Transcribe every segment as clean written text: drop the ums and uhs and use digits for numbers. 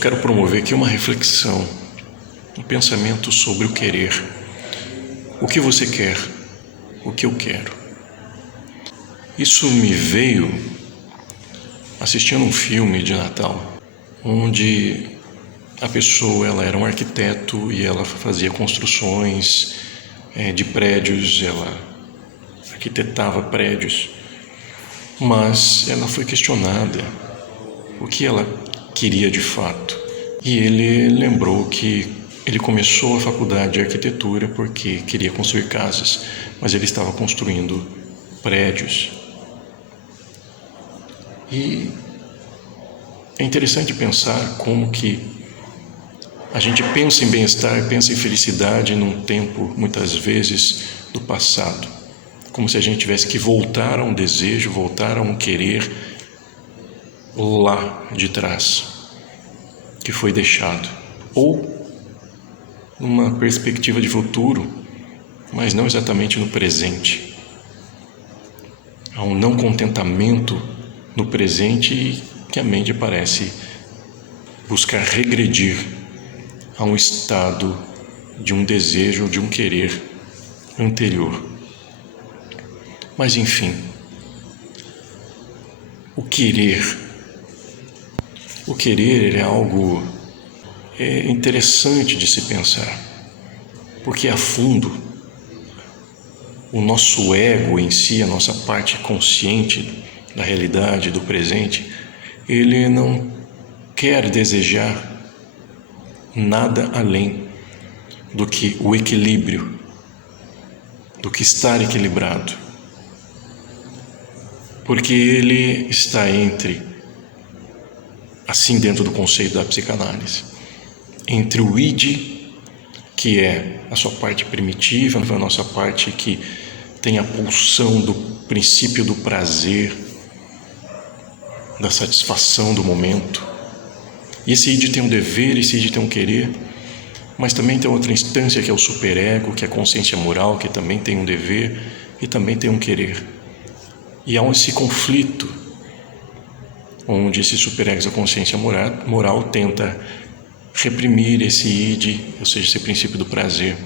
quero promover aqui uma reflexão, um pensamento sobre o querer. O que você quer? O que eu quero? Isso me veio assistindo um filme de Natal, onde a pessoa ela era um arquiteto e ela fazia construções de prédios, ela arquitetava prédios, mas ela foi questionada o que ela queria de fato. E ele lembrou que ele começou a faculdade de arquitetura porque queria construir casas, mas ele estava construindo prédios. E é interessante pensar como que a gente pensa em bem-estar, pensa em felicidade num tempo, muitas vezes, do passado. Como se a gente tivesse que voltar a um desejo, voltar a um querer lá de trás, que foi deixado. Ou numa perspectiva de futuro, mas não exatamente no presente. Há um não contentamento no presente que a mente parece buscar regredir a um estado de um desejo, de um querer anterior. Mas enfim, o querer é algo interessante de se pensar, porque a fundo o nosso ego em si, a nossa parte consciente da realidade, do presente, ele não quer desejar nada além do que o equilíbrio, do que estar equilibrado. Porque ele está entre, assim dentro do conceito da psicanálise, entre o id, que é a sua parte primitiva, a nossa parte que tem a pulsão do princípio do prazer, da satisfação do momento. E esse id tem um dever, esse id tem um querer, mas também tem outra instância que é o superego, que é a consciência moral, que também tem um dever e também tem um querer. E há esse conflito, onde esse superego, essa consciência moral tenta reprimir esse id, ou seja, esse princípio do prazer.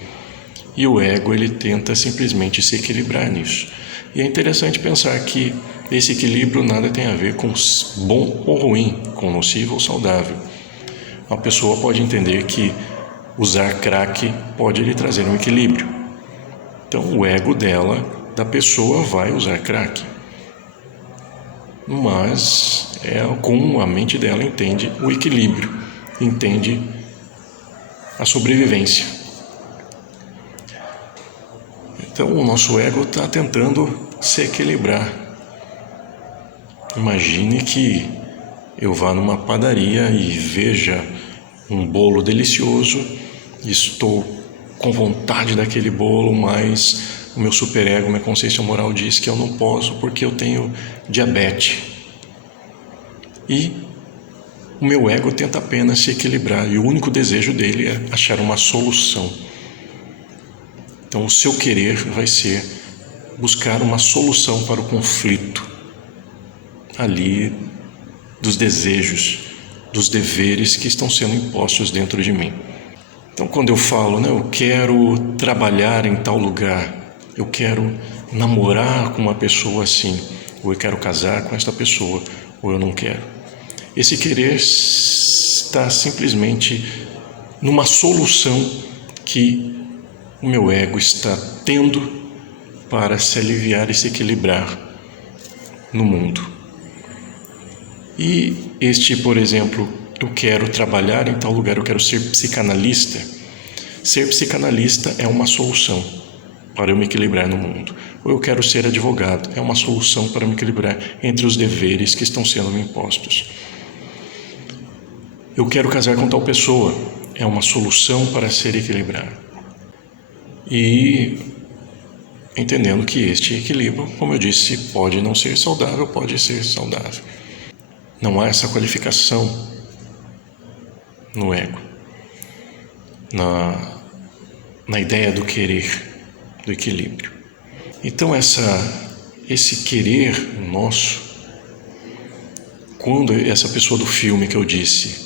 E o ego, ele tenta simplesmente se equilibrar nisso. E é interessante pensar que esse equilíbrio nada tem a ver com bom ou ruim, com nocivo ou saudável. Uma pessoa pode entender que usar crack pode lhe trazer um equilíbrio. Então o ego dela, da pessoa, vai usar crack. Mas como a mente dela entende o equilíbrio, entende a sobrevivência. Então o nosso ego está tentando se equilibrar. Imagine que eu vá numa padaria e veja um bolo delicioso, estou com vontade daquele bolo, mas o meu superego, minha consciência moral diz que eu não posso porque eu tenho diabetes. E o meu ego tenta apenas se equilibrar e o único desejo dele é achar uma solução. Então o seu querer vai ser buscar uma solução para o conflito ali dos desejos, dos deveres que estão sendo impostos dentro de mim. Então quando eu falo, eu quero trabalhar em tal lugar, eu quero namorar com uma pessoa assim, ou eu quero casar com esta pessoa, ou eu não quero. Esse querer está simplesmente numa solução que o meu ego está tendo para se aliviar e se equilibrar no mundo. E por exemplo, eu quero trabalhar em tal lugar, eu quero ser psicanalista. Ser psicanalista é uma solução para eu me equilibrar no mundo. Ou eu quero ser advogado, é uma solução para me equilibrar entre os deveres que estão sendo me impostos. Eu quero casar com tal pessoa, é uma solução para ser equilibrado. E entendendo que este equilíbrio, como eu disse, pode não ser saudável, pode ser saudável. Não há essa qualificação no ego, na ideia do querer, do equilíbrio. Então esse querer nosso, quando essa pessoa do filme que eu disse,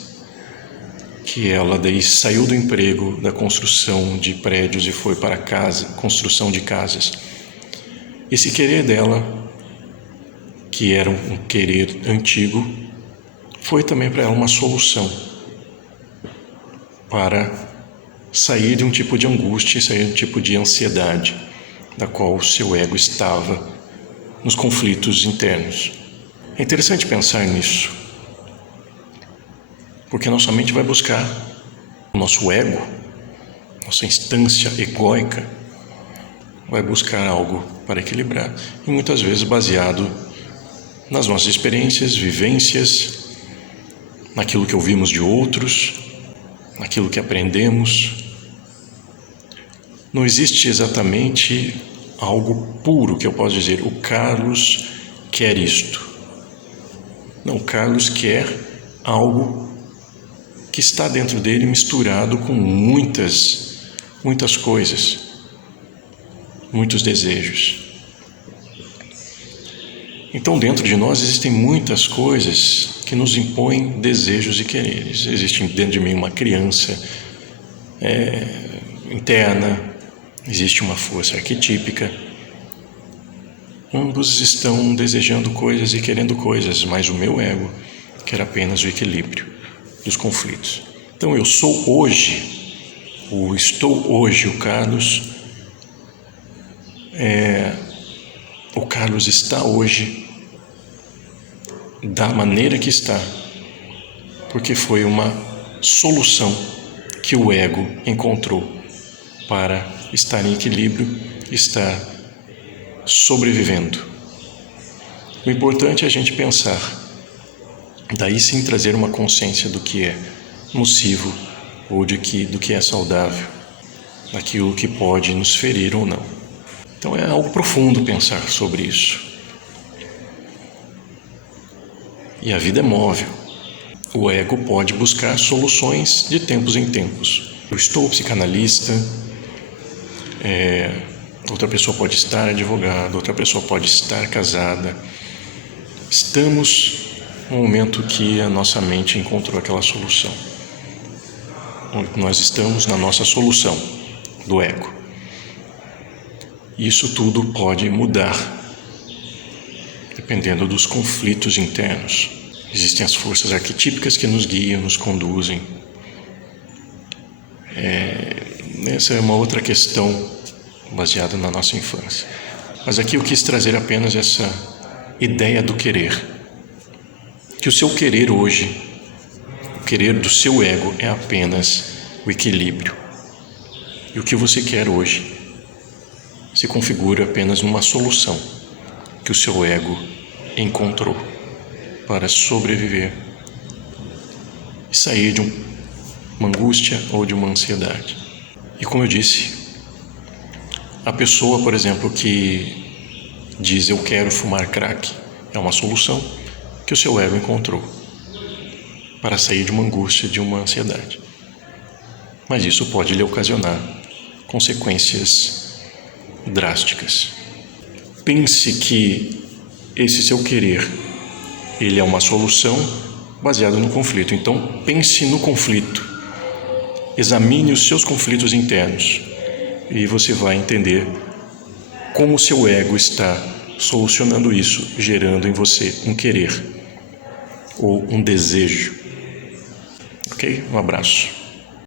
que ela daí saiu do emprego da construção de prédios e foi para a casa, construção de casas. Esse querer dela, que era um querer antigo, foi também para ela uma solução para sair de um tipo de angústia, sair de um tipo de ansiedade, da qual o seu ego estava nos conflitos internos. É interessante pensar nisso, porque nossa mente vai buscar o nosso ego, nossa instância egóica, vai buscar algo para equilibrar, e muitas vezes baseado nas nossas experiências, vivências, naquilo que ouvimos de outros, naquilo que aprendemos. Não existe exatamente algo puro que eu possa dizer, o Carlos quer isto. Não, o Carlos quer algo que está dentro dele misturado com muitas coisas, muitos desejos. Então, dentro de nós existem muitas coisas que nos impõem desejos e quereres. Existe dentro de mim uma criança interna, existe uma força arquetípica. Ambos estão desejando coisas e querendo coisas, mas o meu ego quer apenas o equilíbrio dos conflitos. Então, eu sou hoje, ou estou hoje o Carlos, o Carlos está hoje da maneira que está, porque foi uma solução que o ego encontrou para estar em equilíbrio, estar sobrevivendo. O importante é a gente pensar, daí sim trazer uma consciência do que é nocivo ou do que é saudável, daquilo que pode nos ferir ou não. Então é algo profundo pensar sobre isso. E a vida é móvel. O ego pode buscar soluções de tempos em tempos. Eu estou psicanalista, outra pessoa pode estar advogada, outra pessoa pode estar casada. Estamos no momento que a nossa mente encontrou aquela solução. Nós estamos na nossa solução do ego. Isso tudo pode mudar dependendo dos conflitos internos. Existem as forças arquetípicas que nos guiam, nos conduzem. Essa é uma outra questão baseada na nossa infância. Mas aqui eu quis trazer apenas essa ideia do querer. Que o seu querer hoje, o querer do seu ego é apenas o equilíbrio. E o que você quer hoje se configura apenas numa solução que o seu ego encontrou para sobreviver e sair de uma angústia ou de uma ansiedade. E como eu disse, a pessoa, por exemplo, que diz eu quero fumar crack, é uma solução que o seu ego encontrou para sair de uma angústia, de uma ansiedade. Mas isso pode lhe ocasionar consequências drásticas. Pense que esse seu querer, ele é uma solução baseada no conflito. Então, pense no conflito. Examine os seus conflitos internos e você vai entender como o seu ego está solucionando isso, gerando em você um querer ou um desejo. Ok? Um abraço.